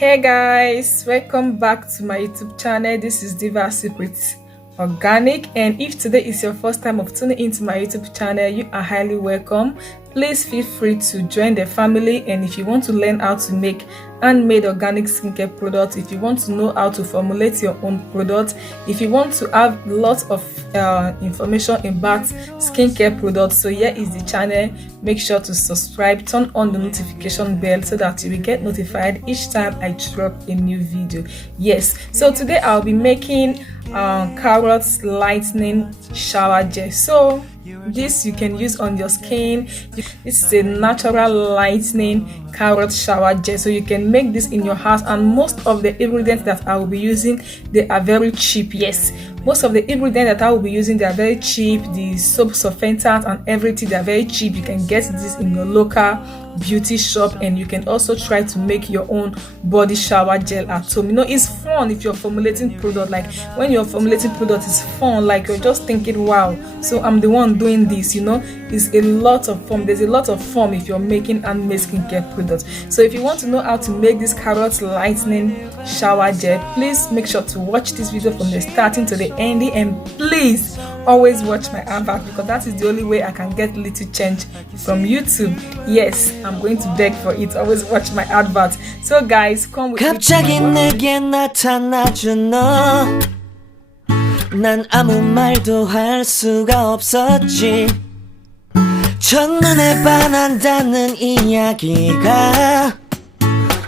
Hey guys, welcome back to my YouTube channel. This is Diva Secrets Organic, and if today is your first time of tuning into my YouTube channel, you are highly welcome. Please feel free to join the family, and if you want to learn how to make handmade organic skincare products, if you want to know how to formulate your own product, if you want to have lots of information about skincare products, so here is the channel. Make sure to subscribe, turn on the notification bell so that you will get notified each time I drop a new video. Yes, so today I'll be making carrot lightening shower gel. So this you can use on your skin. This is a natural lightening carrot shower gel, so you can make this in your house, and most of the ingredients that I will be using, they are very cheap. Yes, most of the ingredients that I will be using, they are very cheap. The soap, surfactants and everything, they are very cheap. You can get this in your local beauty shop, and you can also try to make your own body shower gel at home. You know, it's fun if you're formulating product. Like when you're formulating product, it's fun. Like you're just thinking, wow, so I'm the one doing this. You know, it's a lot of fun. There's a lot of fun if you're making handmade skincare products. So if you want to know how to make this carrot lightening shower gel, please make sure to watch this video from the starting to the ending, and please always watch my advert, because that is the only way I can get little change from YouTube. Yes, I'm going to beg for it. Always watch my advert. So guys, come with me to my 난 아무 말도 할 수가 없었지. 첫눈에 반한다는 이야기가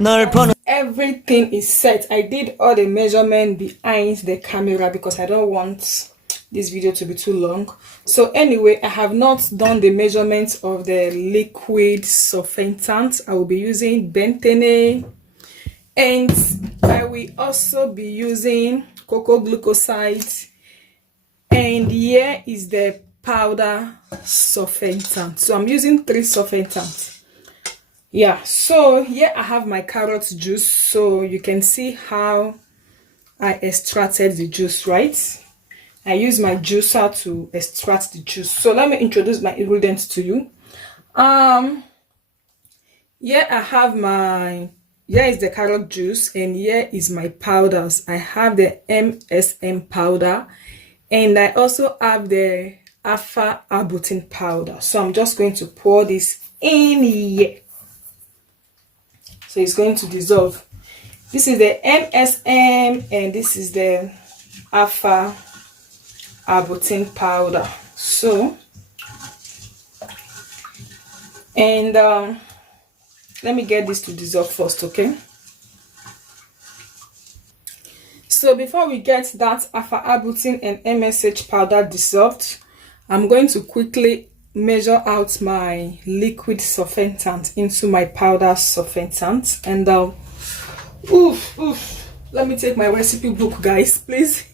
널 보는. Everything is set. I did all the measurement behind the camera because I don't want this video to be too long. So anyway, I have not done the measurements of the liquid surfactant. I will be using Betaine, and I will also be using cocoglucoside, and here is the powder surfactant. So I'm using 3 surfactants. Yeah, so here I have my carrot juice, so you can see how I extracted the juice, right? I use my juicer to extract the juice. So let me introduce my ingredients to you. Here I have here is the carrot juice, and here is my powders. I have the MSM powder, and I also have the alpha arbutin powder. So I'm just going to pour this in here. So it's going to dissolve. This is the MSM, and this is the alpha arbutin powder. So, and let me get this to dissolve first, okay? So before we get that alpha arbutin and MSH powder dissolved, I'm going to quickly measure out my liquid surfactant into my powder surfactant. And let me take my recipe book, guys, please.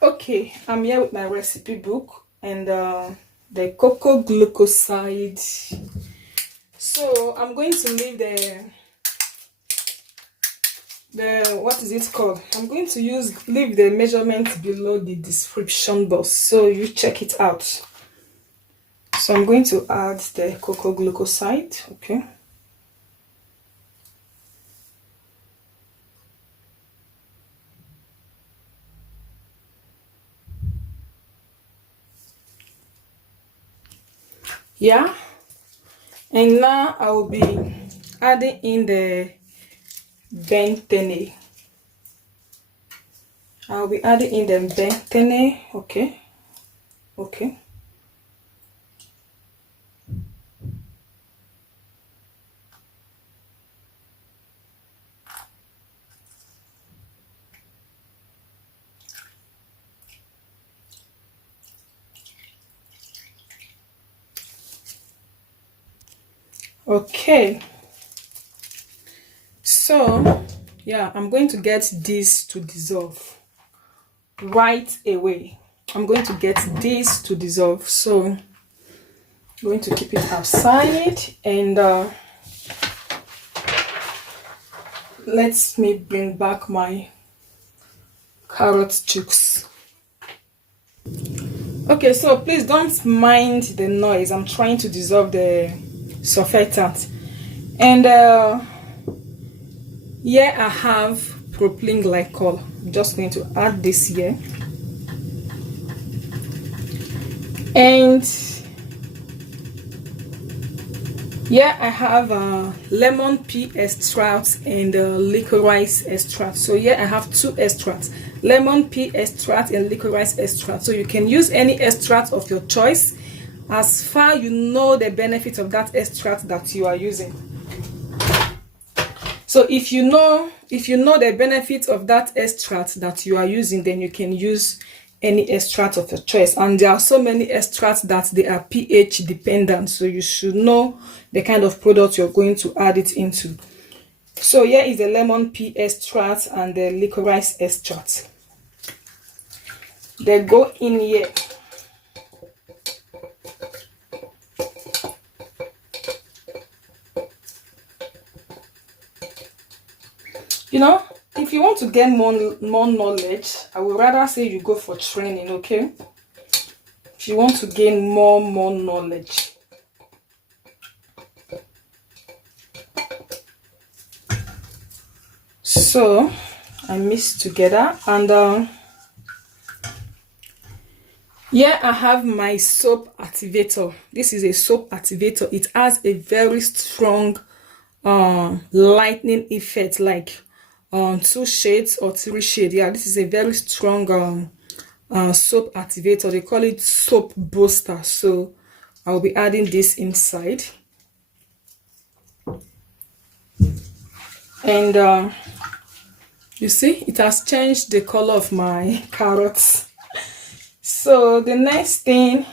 Okay, I'm here with my recipe book and the cocoglucoside. So I'm going to leave the what is it called? I'm going to leave the measurement below the description box, so you check it out. So I'm going to add the cocoglucoside, okay? Yeah, and now I will be adding in the Betaine. I'll be adding in the Betaine, okay? Okay. Okay, so yeah, I'm going to get this to dissolve right away. I'm going to get this to dissolve, so I'm going to keep it outside, and let me bring back my carrot juice. Okay, so please don't mind the noise. I'm trying to dissolve the surfactant, and Here I have proplyenglycol. I'm just going to add this here. And here I have lemon pea extract and licorice extract. So here I have two extracts, lemon pea extract and licorice extract. So you can use any extract of your choice as far you know the benefit of that extract that you are using. So if you know the benefit of that extract that you are using, then you can use any extract of your choice. And there are so many extracts that they are pH dependent, so you should know the kind of product you're going to add it into. So here is the lemon pea extract and the licorice extract. They go in here. You know, if you want to get more knowledge, I would rather say you go for training, okay? If you want to gain more knowledge. So I mix together, and here I have my soap activator. This is a soap activator. It has a very strong lightening effect, like 2 shades or 3 shades. Yeah, this is a very strong soap activator. They call it soap booster. So I'll be adding this inside, and you see it has changed the color of my carrots. So the next thing,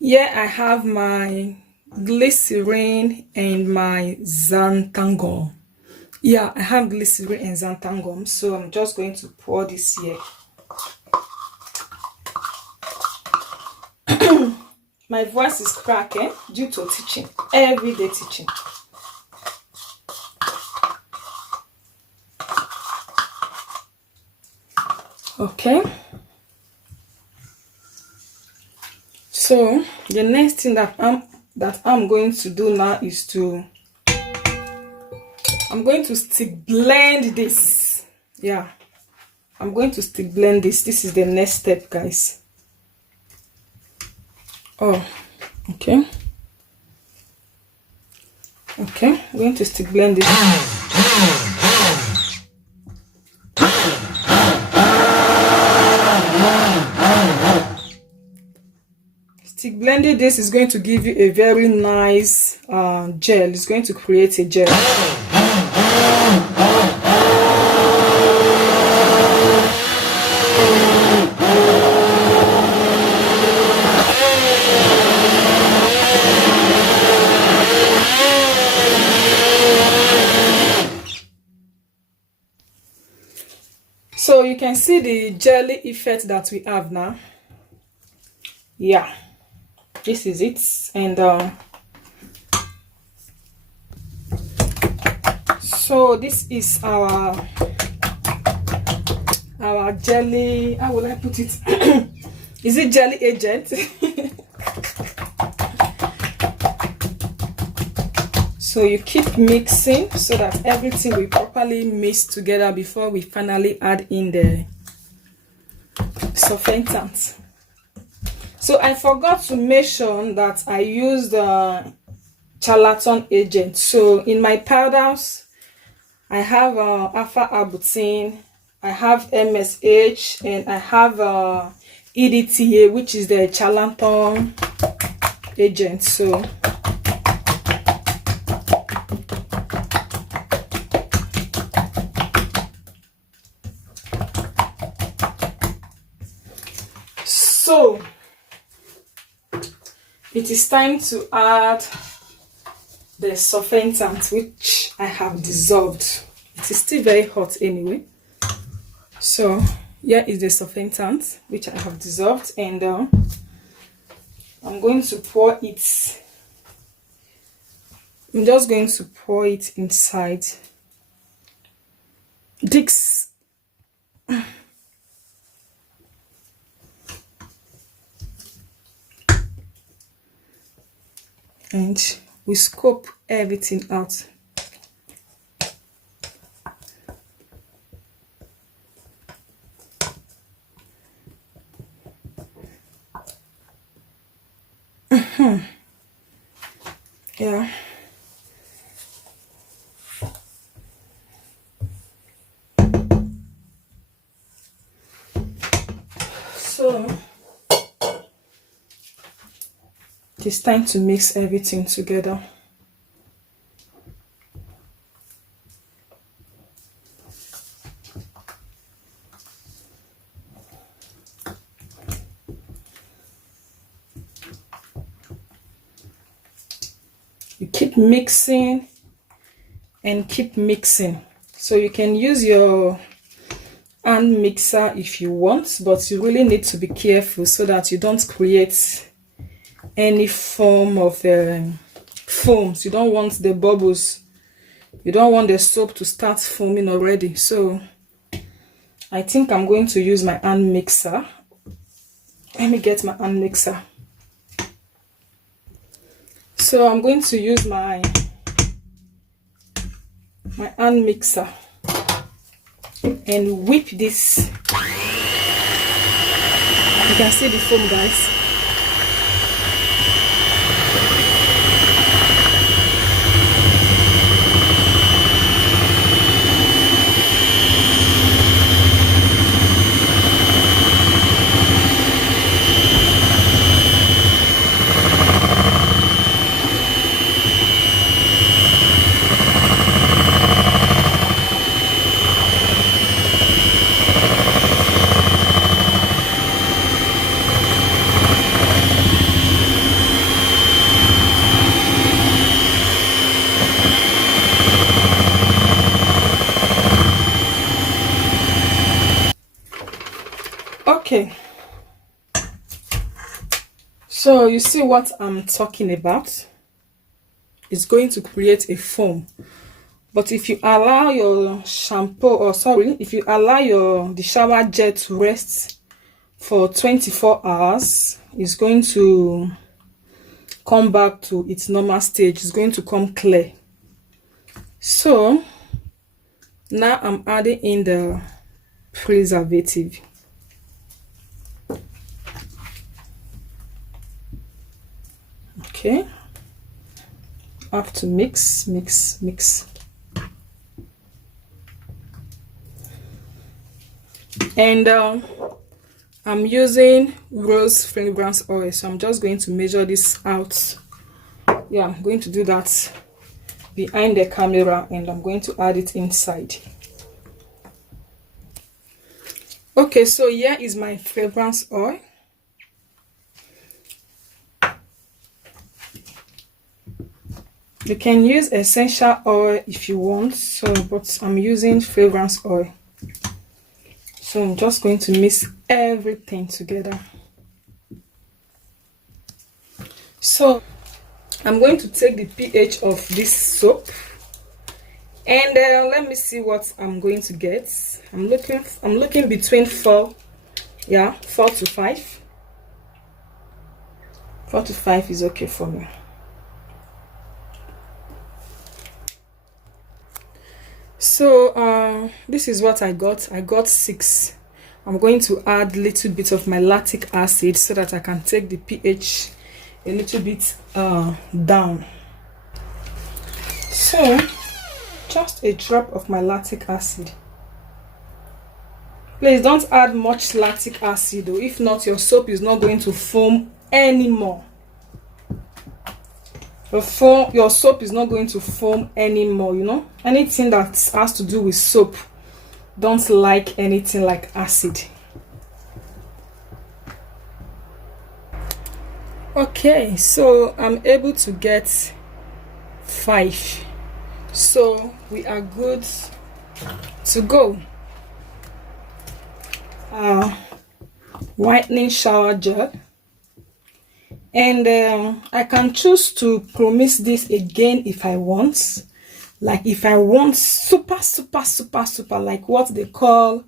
here I have my glycerin and my xantan gum. Yeah, I have glycerin and xantan gum, so I'm just going to pour this here. My voice is cracking due to teaching, everyday teaching. Okay. So the next thing that I'm going to do now is I'm going to stick blend this. Yeah, I'm going to stick blend this. This is the next step, guys. Oh, okay. Okay, I'm going to stick blend this. Stick blending this is going to give you a very nice gel. It's going to create a gel. So you can see the jelly effect that we have now. Yeah, this is it. And so this is our jelly. How will I put it? Is it jelly agent? So you keep mixing so that everything will properly mix together before we finally add in the surfactant. So I forgot to mention that I used the charlatan agent. So in my powders, I have alpha arbutin, I have MSH, and I have EDTA, which is the charlatan agent. So it is time to add the surfactant, which I have dissolved. It is still very hot anyway. So here is the surfactant, which I have dissolved, and I'm going to pour it. I'm just going to pour it inside this. And we scoop everything out. Yeah. So it's time to mix everything together. You keep mixing and keep mixing. So you can use your hand mixer if you want, but you really need to be careful so that you don't create any form of foams. You don't want the bubbles. You don't want the soap to start foaming already. So I think I'm going to use my hand mixer. Let me get my hand mixer. So I'm going to use my hand mixer and whip this. You can see the foam, guys. Okay, so you see what I'm talking about. It's going to create a foam, but if you allow your shampoo, or sorry, if you allow the shower gel to rest for 24 hours, it's going to come back to its normal stage. It's going to come clear. So now I'm adding in the preservative. Okay, I have to mix. And I'm using rose fragrance oil, so I'm just going to measure this out. Yeah, I'm going to do that behind the camera, and I'm going to add it inside. Okay, so here is my fragrance oil. You can use essential oil if you want, but I'm using fragrance oil. So I'm just going to mix everything together. So I'm going to take the pH of this soap, and let me see what I'm going to get. I'm looking between 4 to 5. 4 to 5 is okay for me. So this is what I got. I got 6. I'm going to add a little bit of my lactic acid so that I can take the pH a little bit down. So just a drop of my lactic acid. Please don't add much lactic acid though, if not your soap is not going to foam anymore. Your soap is not going to foam anymore, you know. Anything that has to do with soap, don't like anything like acid. Okay, so I'm able to get 5. So we are good to go. Whitening shower gel. And I can choose to promise this again if I want. Like if I want super, like what they call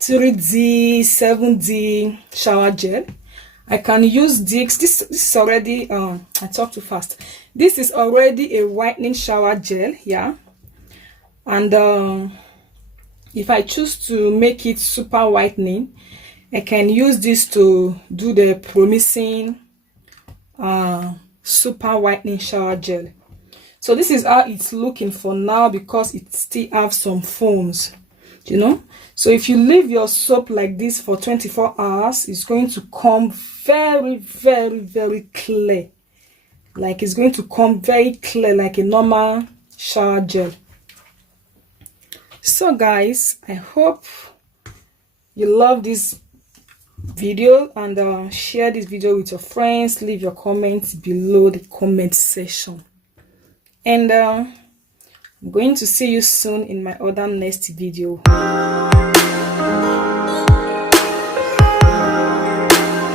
3D, 7D shower gel, I can use this. This is already, I talk too fast. This is already a whitening shower gel, yeah. And if I choose to make it super whitening, I can use this to do the promising super whitening shower gel. So this is how it's looking for now, because it still have some foams, you know. So if you leave your soap like this for 24 hours, it's going to come very, very, very clear. Like it's going to come very clear like a normal shower gel. So guys, I hope you love this video, and share this video with your friends. Leave your comments below the comment section, and I'm going to see you soon in my other next video.